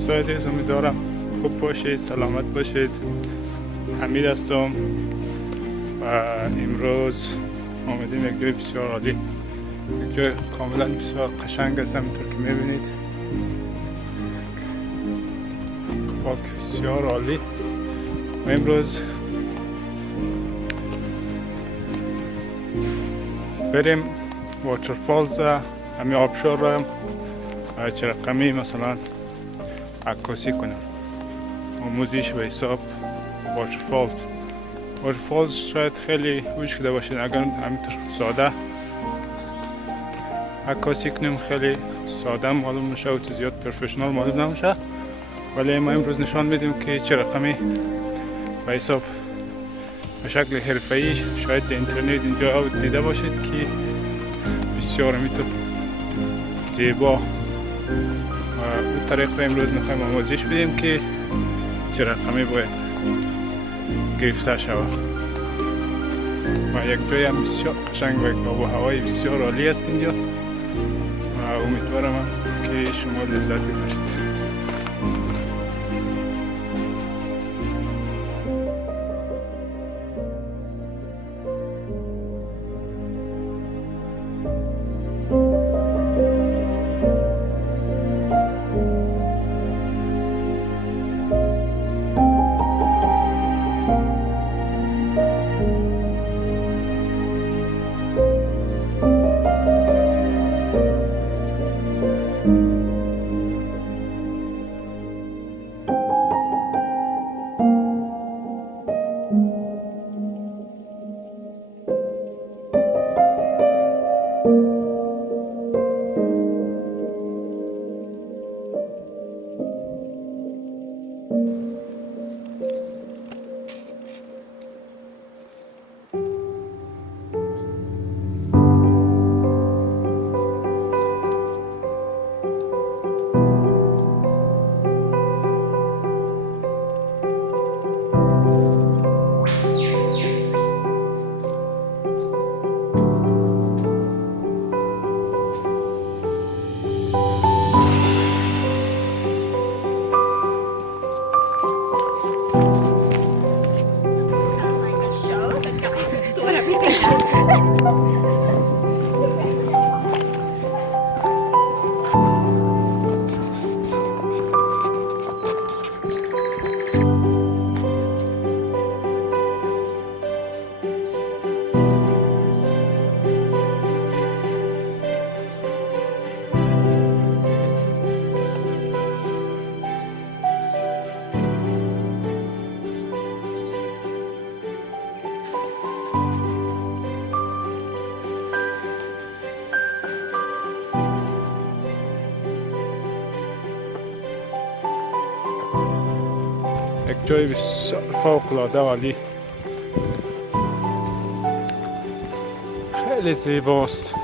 دوستان عزیز، امیدوارم خوب باشید، سلامت باشید. حمید هستم و امروز آمدیم یک جای بسیار عالی، یک جای کاملا بسیار قشنگ است. همینطور که میبینید خاک بسیار عالی. و امروز بریم waterfalls، همین آبشار را هم چه رقمی مثلا عکاسی کنیم. آموزیش به حساب waterfalls شاید خیلی گوش کرده باشید. اگر همینطور ساده عکاسی کنیم خیلی ساده معلوم میشه و زیاد پروفشنال معلوم نمیشه، ولی ما امروز نشان میدیم که چه رقمی به حساب به شکل حرفه‌ای شاید در اینترنت اینجا دیده باشید که بسیار میتون زیبا. و اون طریق را امروز میخوایم آموزش بدیم که چه رقمی باید گرفته شود. و یک جای هم بسیار قشنگ و یک آب و هوای بسیار عالی است اینجا و امیدوارم که شما لذت ببرید. یک جای بسیار فوق العاده عالی، خیلی زیباست.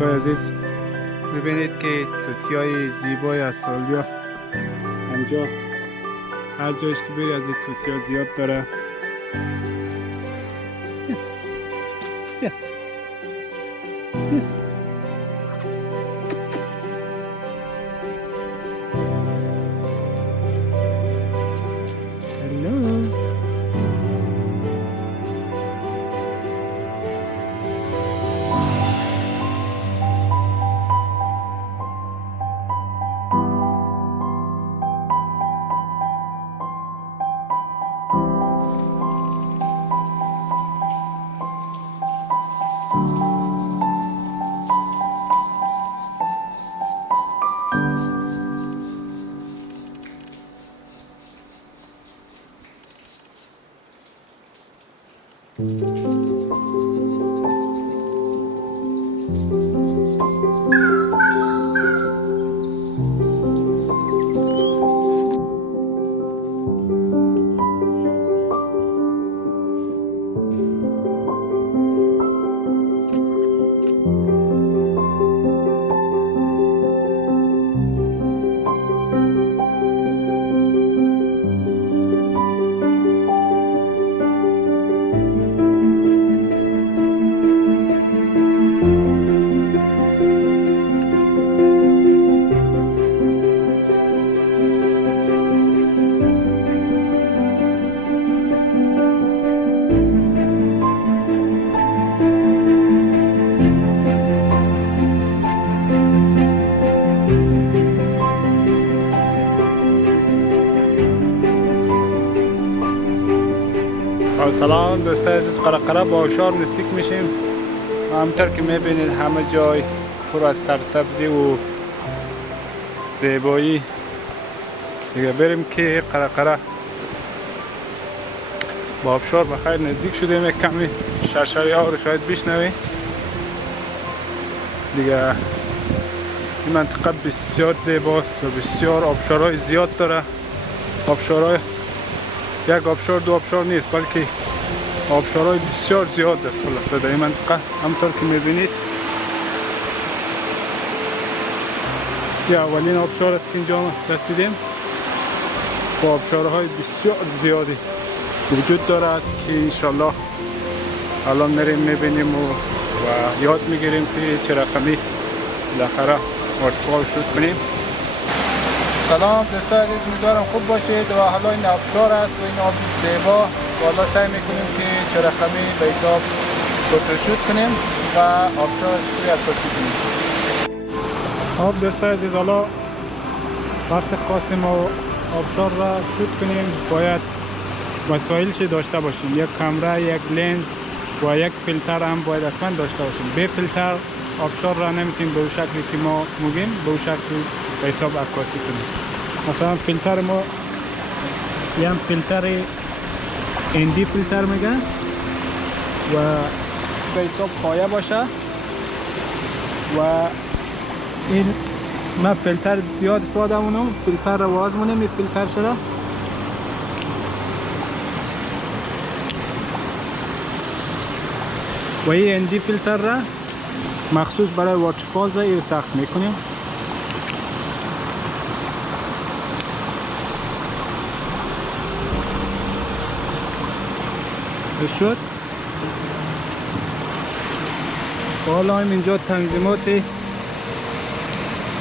دوستان عزیز، ببینید که توتیای زیبای استرالیا اینجا هر جایش که بری از این توتیا زیاد داره. سلام دوستان عزیز، قرقره با آبشار نزدیک میشیم. همونطور که میبینید همه جای پر از سرسبزی و زیبایی. دیگه بریم که قرقره با آبشار بخیر نزدیک شدیم. یک کمی شرشری ها رو شاید بشنوید. دیگه این منطقه بسیار زیباست و بسیار آبشارهای زیاد داره. آبشارهای یک آبشار دو آبشار نیست، بلکه آبشارهای بسیار زیاد است. خلاصه در این منطقه همطور که میبینید یه اولین آبشار است که اینجا رسیدیم. با آبشارهای بسیار زیادی وجود دارد که انشالله الان میریم میبینیم و یاد میگیریم که چه رقمی بالاخره واترفال شروع کنیم. سلام دوستان عزیز، امیدوارم خوب باشید و حالا این آبشار است و این آب زیبا و حالا سعی میکنیم که چه رقمی به حساب شروع کنیم و آبشار رو عکاسی کنیم. خب دوستان عزیز، حالا وقت خواستیم آبشار را شروع کنیم باید وسایلش داشته باشیم. یک کامera، یک لنز و یک فیلتر هم باید حتما داشته باشیم. به فیلتر آبشار را نمیتونیم به شکلی که ما میگیم به شکل به حساب عکاسی کنیم. مثلا فیلتر ما یه فیلتر اندی فیلتر میگن و به حساب خایه باشه و این من فیلتر زیاد استفاده مونم. فیلتر رو واز مونم. این فیلتر شده و این اندی فیلتر را مخصوص برای واترفالز رو سخت میکنیم. شد. حالا اینجا تنظیمات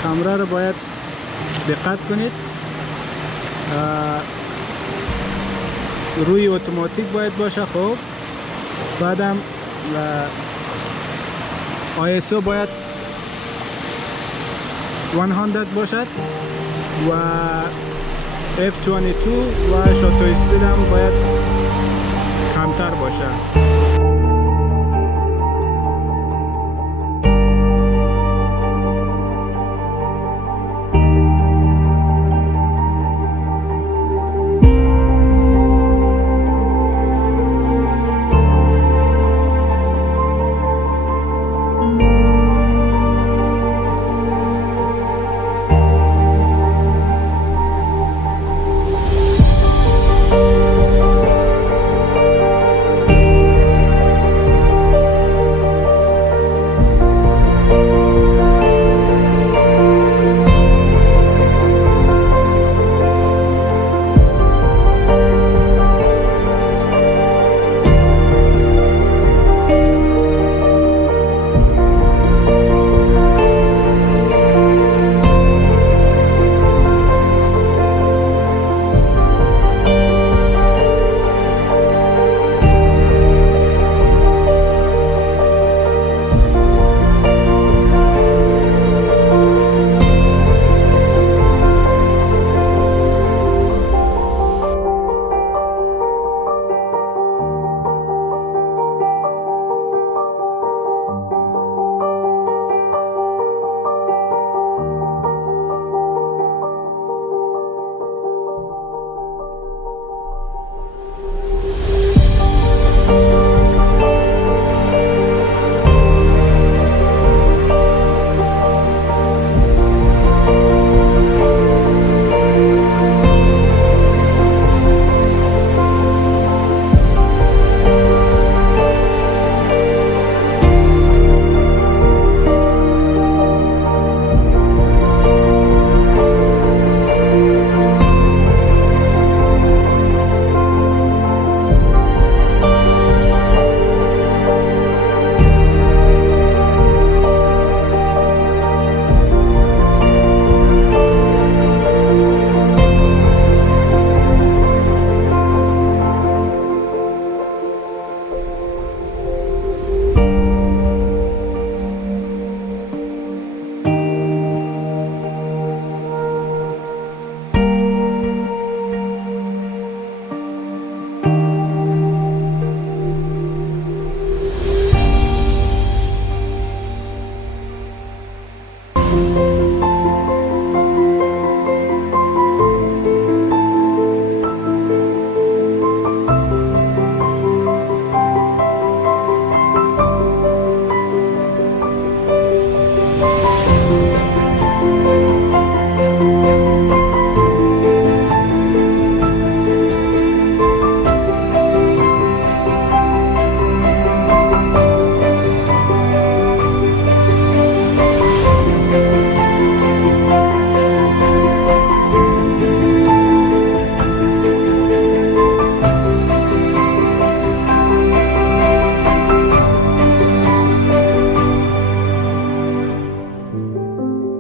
کامera رو باید دقت کنید. روی اتوماتیک باید باشه. خب بعدم ISO باید 100 باشد و F22 و شاتو اسپید هم باید کمتر باشه.